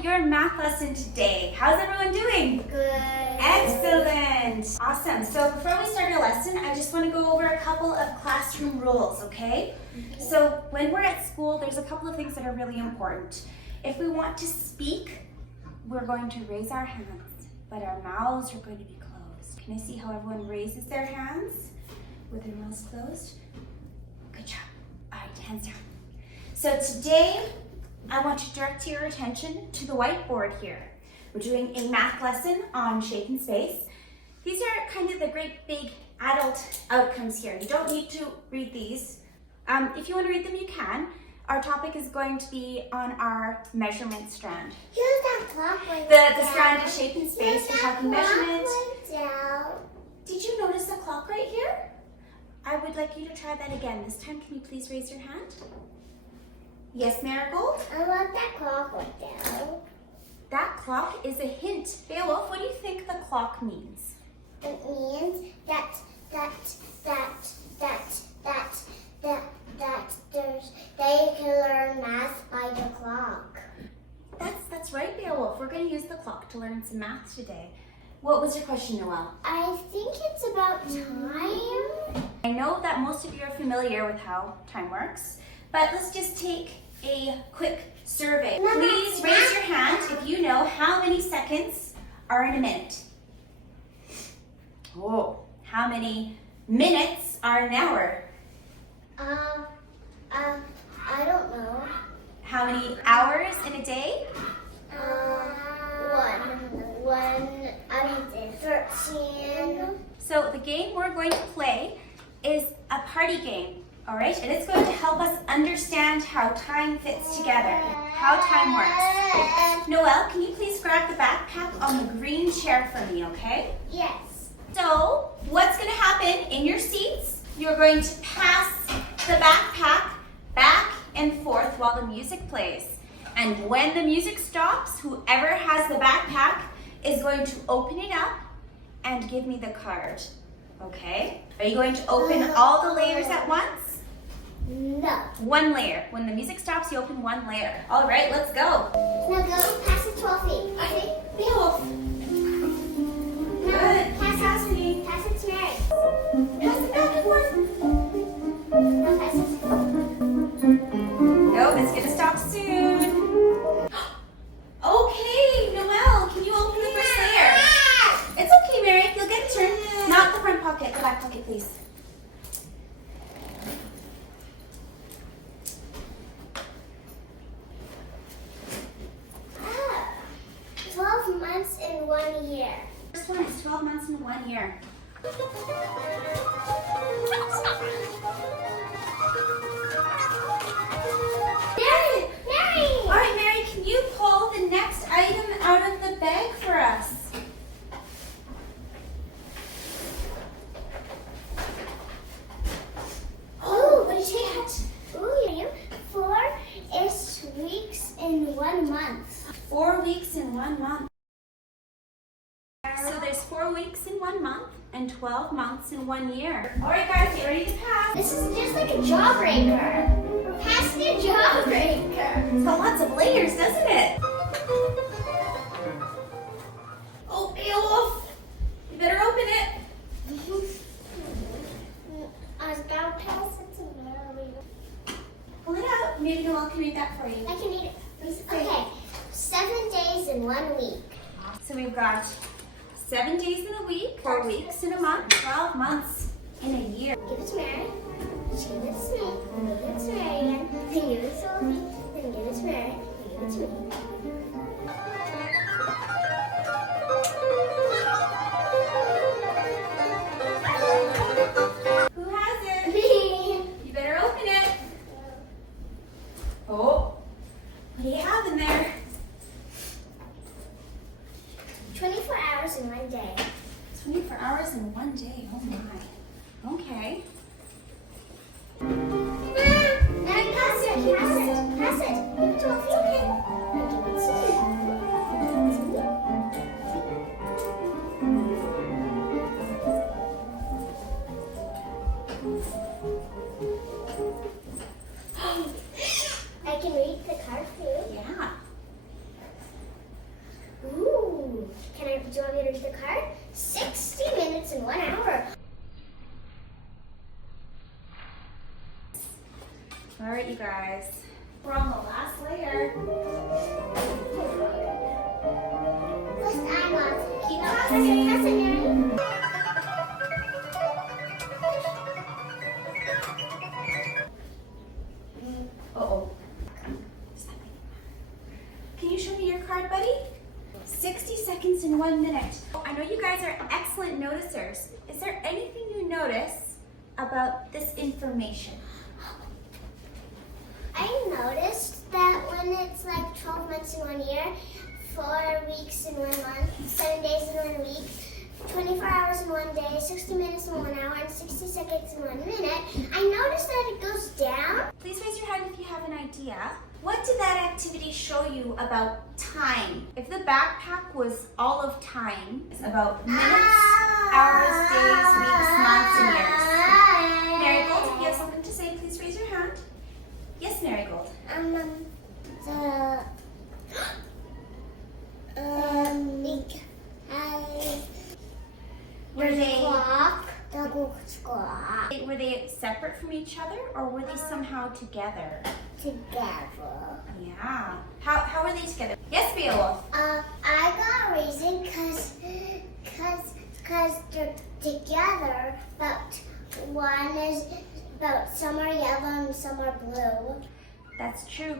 your math lesson today. How's everyone doing? Good. Excellent. Awesome. So before we start our lesson, I just want to go over a couple of classroom rules, okay? So when we're at school, there's a couple of things that are really important. If we want to speak, we're going to raise our hands, but our mouths are going to be closed. Can I see how everyone raises their hands with their mouths closed? Good job. All right, hands down. So today, I want to direct your attention to the whiteboard here. We're doing a math lesson on shape and space. These are kind of the great big adult outcomes here. You don't need to read these. If you want to read them, you can. Our topic is going to be on our measurement strand. Here's that clock went The down. strand of shape and space, we're talking measurement. Went down. Did you notice the clock right here? I would like you to try that again. This time, can you please raise your hand? Yes, Marigold? I want that clock went down. That clock is a hint. Beowulf, what do you think the clock means? It means that they can learn math by the clock. That's right, Beowulf. We're going to use the clock to learn some math today. What was your question, Noelle? I think it's about time. I know that most of you are familiar with how time works, but let's just take a quick survey. Please raise your hand if you know how many seconds are in a minute. Oh, how many minutes are an hour? I don't know. How many hours in a day? One, 13. So the game we're going to play is a party game, all right? And it's going to help us understand how time fits together, how time works. Noelle, can you please grab the backpack on the green chair for me, okay? Yes. So what's going to happen in your seats? You're going to pass the backpack back and forth while the music plays. And when the music stops, whoever has the backpack is going to open it up and give me the card, okay? Are you going to open all the layers at once? No. One layer. When the music stops, you open one layer. All right, let's go. Now go past the 12 feet. Okay, Beowulf. Good. Pass it to me. Pass it to Mary. Pass it back and forth. No, pass it to No, it's gonna stop soon. Okay, Noelle, can you open the first layer? It's okay, Mary, you'll get a turn. Not the front pocket, the back pocket, please. Ah, 12 months in 1 year. First one is 12 months in 1 year. Mary! All right, Mary, can you pull the next item out of the bag for us? Oh, what is it? Ooh, 4-ish weeks in 1 month. 4 weeks in 1 month. So there's 4 weeks in 1 month and 12 months in 1 year. All right, guys, get ready to pass. This is just like a jawbreaker. We're passing a jawbreaker. It's got lots of layers, doesn't it? Oh, Beowulf, you better open it. I was gonna pass it to Mary. Pull it out. Maybe Noelle can read that for you. I can read it. Okay. 7 days in 1 week. So we've got 7 days in a week, 4 weeks in a month, 12 months in a year. Give it to Mary. She give it to me. Then give it to Mary again. Then give it to Sophie. Then give it to Mary. Then give it to me. Who has it? Me. You better open it. Oh, what do you have in there? 24 hours in 1 day. 24 hours in 1 day. Oh my. Okay. Mary, pass it. Pass it. Pass it. Give it to Sophie. Okay. Then give it to me. I can read the card too. Yeah. Do you want me to read the card? 60 minutes and 1 hour. All right, you guys. We're on the last layer. First, I'm on. Keep Pressing. Uh-oh. Can you show me your card, buddy? 60 seconds in 1 minute. I know you guys are excellent noticers. Is there anything you notice about this information? I noticed that when it's like 12 months in 1 year, 4 weeks in 1 month, 7 days in 1 week, 24 hours in 1 day, 60 minutes in 1 hour, and 60 seconds in 1 minute, I noticed that it goes down. Please raise your hand if you have an idea. What did that activity show you about time? If the backpack was all of time, it's about minutes, hours, days, weeks, months, and years. Marigold, if you have something to say, please raise your hand. Yes, Marigold. Were they separate from each other, or were they somehow together? Together. Yeah. How were they together? Yes, Beowulf. I got a reason because they're together, but one is about some are yellow and some are blue. That's true.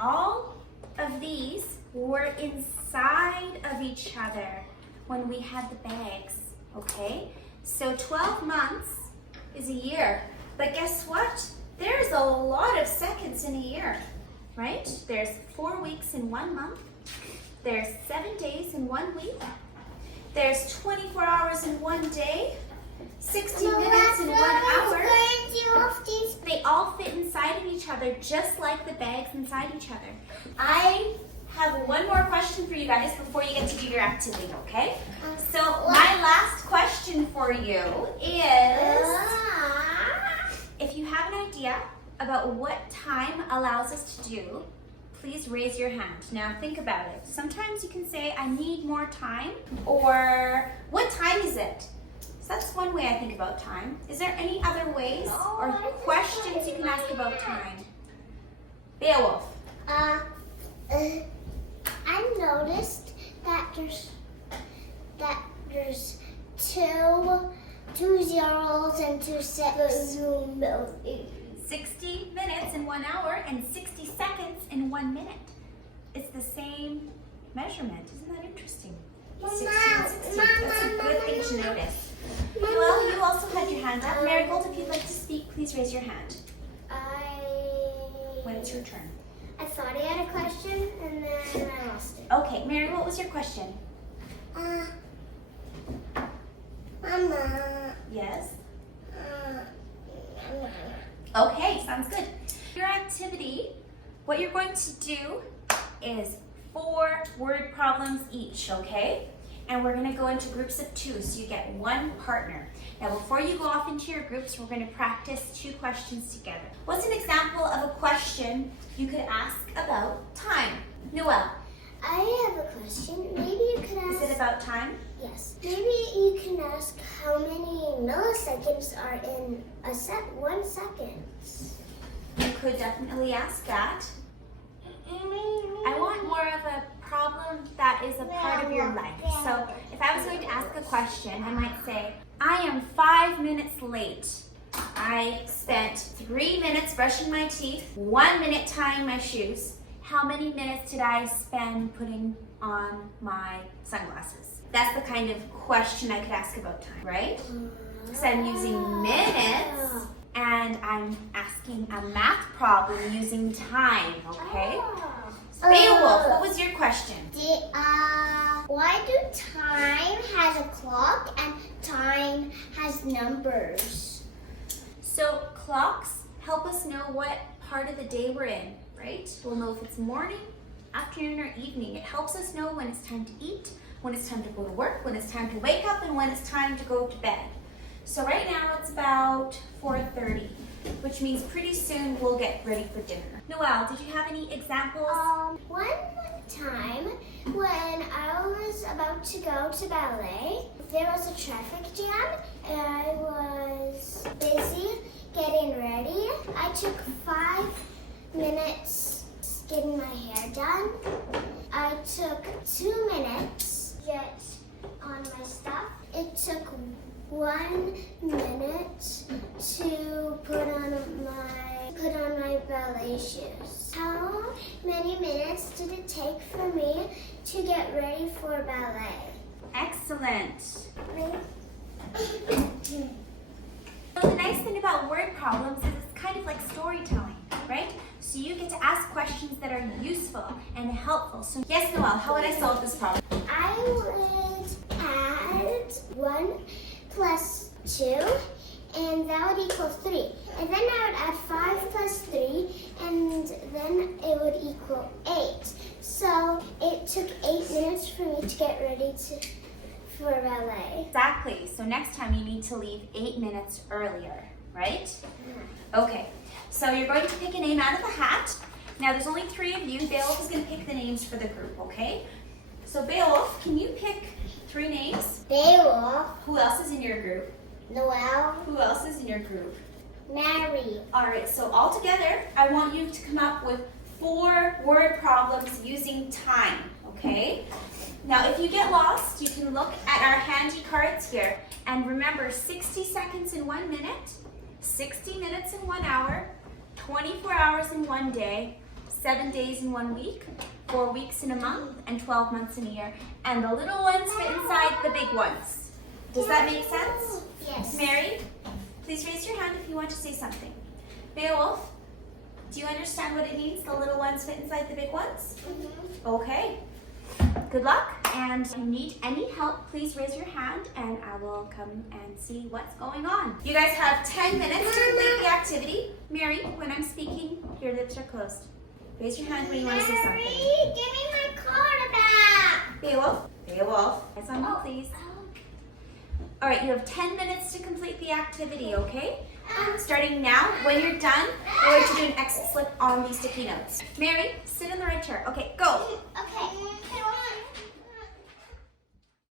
All of these were inside of each other when we had the bags, okay? So 12 months is a year. But guess what? There's a lot of seconds in a year, right? There's 4 weeks in 1 month. There's 7 days in 1 week. There's 24 hours in 1 day. 60 minutes in 1 hour. They all fit inside of each other, just like the bags inside each other. I have one more question for you guys before you get to do your activity, okay? So my last question for you is, if you have an idea about what time allows us to do, please raise your hand. Now think about it. Sometimes you can say, I need more time, or what time is it? So that's one way I think about time. Is there any other ways or questions you can ask about time? Beowulf. I noticed that there's two zeros and 2 sixes. 60 minutes in 1 hour and 60 seconds in 1 minute. It's the same measurement. Isn't that interesting? 60 and 60. That's a good thing to notice. Well, you also had your hand up. Marigold, if you'd like to speak, please raise your hand. When it's your turn. I thought I had a question and then I lost it. Okay, Mary, what was your question? Mama. Yes? Okay, sounds good. Your activity, what you're going to do is 4 word problems each, okay? And we're going to go into groups of 2, so you get 1 partner. Now, before you go off into your groups, we're going to practice 2 questions together. What's an example of a question you could ask about time? Noelle. I have a question. Maybe you could ask... Is it about time? Yes. Maybe you can ask how many milliseconds are in 1 second. You could definitely ask that. I want more of a problem that is a part of your life. So if I was going to ask a question, I might say, I am 5 minutes late. I spent 3 minutes brushing my teeth, 1 minute tying my shoes. How many minutes did I spend putting on my sunglasses? That's the kind of question I could ask about time, right? Because I'm using minutes and I'm asking a math problem using time, okay? Beowulf, what was your question? Why do time has a clock and time has numbers? So clocks help us know what part of the day we're in, right? We'll know if it's morning, afternoon, or evening. It helps us know when it's time to eat, when it's time to go to work, when it's time to wake up, and when it's time to go to bed. So right now it's about 4:30, which means pretty soon we'll get ready for dinner. Noelle, did you have any examples? One time When I was about to go to ballet, there was a traffic jam and I was busy getting ready. I took 5 minutes getting my hair done. I took 2 minutes just on my stuff. It took 1 minute to put on my ballet shoes. How many minutes did it take for me to get ready for ballet? Excellent. So the nice thing about word problems is it's kind of like storytelling, right? So you get to ask questions that are useful and helpful. So yes, Noelle, how would I solve this problem? I would add 1 plus 2, and that would equal 3. And then I would add 5 plus 3, and then it would equal 8. So it took 8 minutes for me to get ready for ballet. Exactly. So next time you need to leave 8 minutes earlier, right? Okay. So you're going to pick a name out of the hat. Now there's only 3 of you. Beowulf is going to pick the names for the group, okay? So Beowulf, can you pick 3 names? Beowulf, Who else is in your group? Noelle, Who else is in your group? Mary. All right, so all together, I want you to come up with 4 word problems using time, okay? Now, if you get lost, you can look at our handy cards here. And remember, 60 seconds in 1 minute, 60 minutes in 1 hour, 24 hours in 1 day, 7 days in 1 week, 4 weeks in a month, and 12 months in a year. And the little ones fit inside the big ones. Does that make sense? Yes. Mary, please raise your hand if you want to say something. Beowulf, do you understand what it means, the little ones fit inside the big ones? Okay. Good luck, and if you need any help, please raise your hand and I will come and see what's going on. You guys have 10 minutes to complete the activity. Mary, when I'm speaking, your lips are closed. Raise your hand when you want to say something. Mary, give me my card back. Beowulf, eyes on me, please. All right, you have 10 minutes to complete the activity, okay? Starting now, when you're done, we're going to do an exit slip on these sticky notes. Mary, sit in the red chair. Okay, go. Okay.